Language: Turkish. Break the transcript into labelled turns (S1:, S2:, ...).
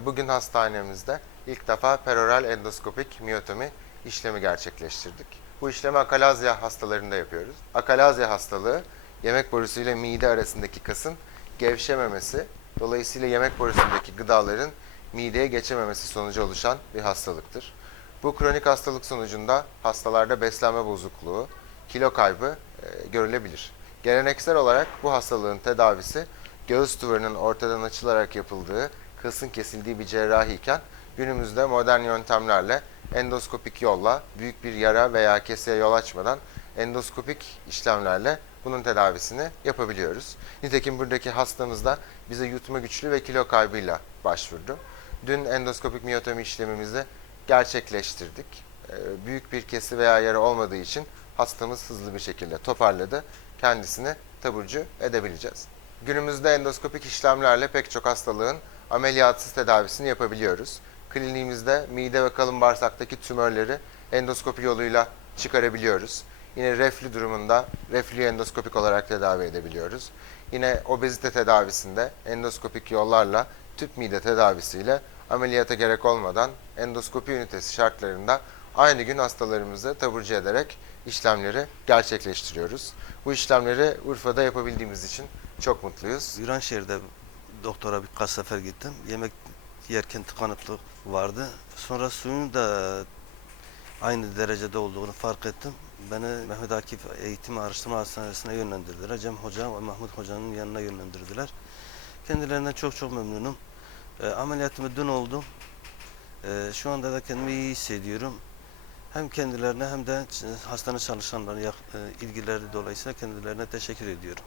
S1: Bugün hastanemizde ilk defa peroral endoskopik miyotomi işlemi gerçekleştirdik. Bu işlemi akalazya hastalarında yapıyoruz. Akalazya hastalığı yemek borusu ile mide arasındaki kasın gevşememesi, dolayısıyla yemek borusundaki gıdaların mideye geçememesi sonucu oluşan bir hastalıktır. Bu kronik hastalık sonucunda hastalarda beslenme bozukluğu, kilo kaybı e, görülebilir. Geleneksel olarak bu hastalığın tedavisi göğüs duvarının ortadan açılarak yapıldığı, kasın kesildiği bir cerrahi iken günümüzde modern yöntemlerle endoskopik yolla büyük bir yara veya keseye yol açmadan endoskopik işlemlerle bunun tedavisini yapabiliyoruz. Nitekim buradaki hastamız da bize yutma güçlüğü ve kilo kaybıyla başvurdu. Dün endoskopik miyotomi işlemimizi gerçekleştirdik. Ee, Büyük bir kesi veya yara olmadığı için hastamız hızlı bir şekilde toparladı. Kendisini taburcu edebileceğiz. Günümüzde endoskopik işlemlerle pek çok hastalığın ameliyatsız tedavisini yapabiliyoruz. Kliniğimizde mide ve kalın bağırsaktaki tümörleri endoskopi yoluyla çıkarabiliyoruz. Yine reflü durumunda reflüyü endoskopik olarak tedavi edebiliyoruz. Yine obezite tedavisinde endoskopik yollarla tüp mide tedavisiyle ameliyata gerek olmadan endoskopi ünitesi şartlarında aynı gün hastalarımızı taburcu ederek işlemleri gerçekleştiriyoruz. Bu işlemleri Urfa'da yapabildiğimiz için çok mutluyuz.
S2: Viranşehir'de doktora birkaç sefer gittim. Yemek yerken tıkanıklık vardı. Sonra suyun da aynı derecede olduğunu fark ettim. Beni Mehmet Akif Eğitim Araştırma Hastanesi'ne yönlendirdiler. Cem Hoca ve Mahmut Hoca'nın yanına yönlendirdiler. Kendilerinden çok çok memnunum. E, ameliyatımı dün oldu. E, şu anda da kendimi iyi hissediyorum. Hem kendilerine hem de hastane çalışanlarına e, ilgileri dolayısıyla kendilerine teşekkür ediyorum.